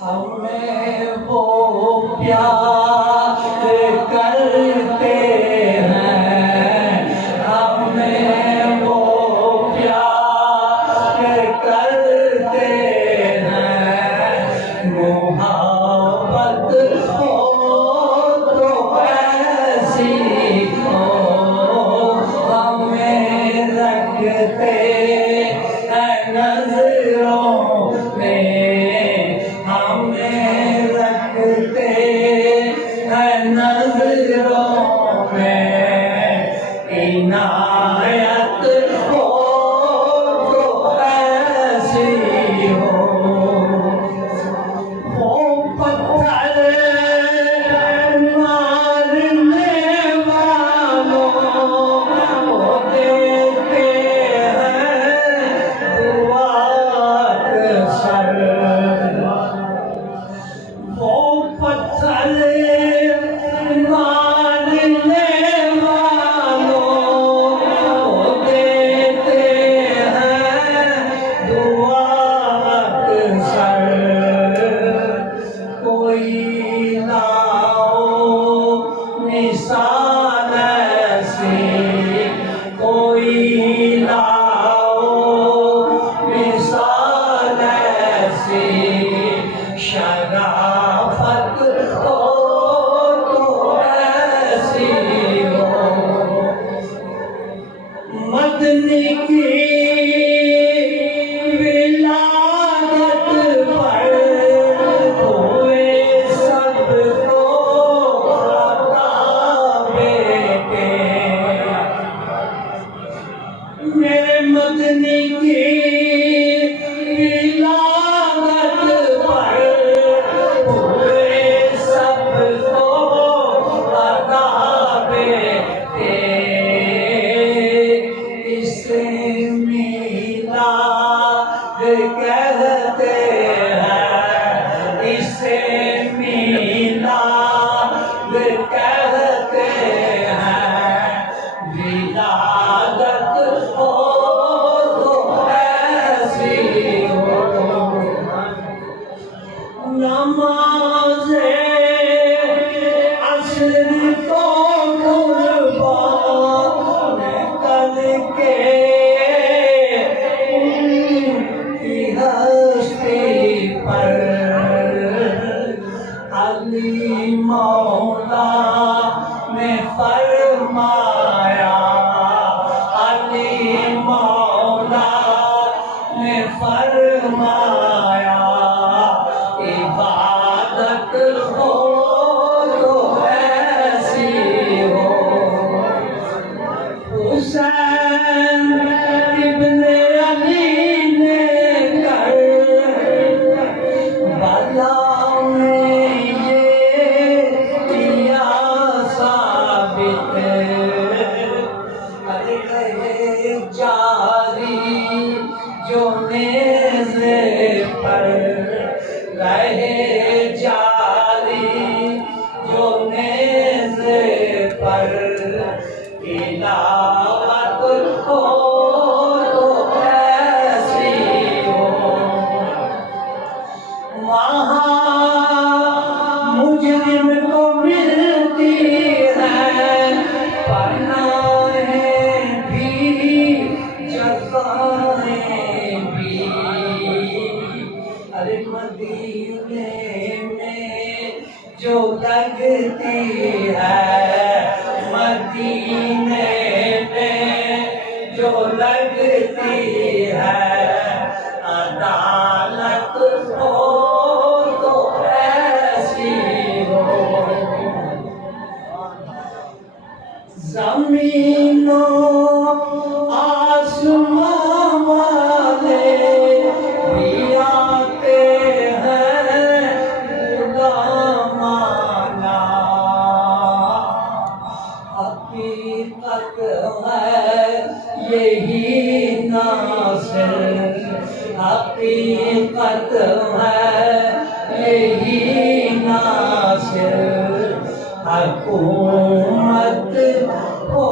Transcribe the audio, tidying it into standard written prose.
हमें वो प्यार करते हैं, हमें वो प्यार करते हैं। मोहब्बत हो तो ऐसी हो, हमें रखते हैं नजरों में, हमें रखते हैं नजरों में। इनायत हो तो ऐसी हो, पत्थर मारने वालों को देते हैं दुआ सर। वो पत्थर मारने वालों को देते हैं दुआ सर। कोई लाओ मिसाल ऐसी, कोई लाओ मिसाल ऐसी। शराफत हो तो ऐसी हो, मदनी की विलादत पर हुए सबको अता बेटे। मेरे मदनी की विलादत पर हुए सबको अता बेटे। इसे मीलाद कहते हैं, इसे मीलाद कहते हैं। विलादत हो तो ऐसी हो, नमाज़े असर को कुर्बान करके उनकी हस्ती पर अली मौला ने फरमाया, अली मौला ने फरमाया। इबादत हो तो ऐसी हो, हुसैन इब्ने अली ने करबला में ये किया साबित। रहे जारी जो नेज़े पर, रहे जारी जो नेज़े पर। इलावत हो तो ऐसी हो, वहाँ मुजरिम को मिलती है पनाहें भी जज़ाएं भी। अरे मदीने में जो लगती है, मदीने में जो लगती है। अदालत हो तो ऐसी हो, ज़मीनों आसमां वाले भी आते हैं गुलामाना। हकीकत है यही नासिर, हकीकत है यही नासिर। हुकूमत हो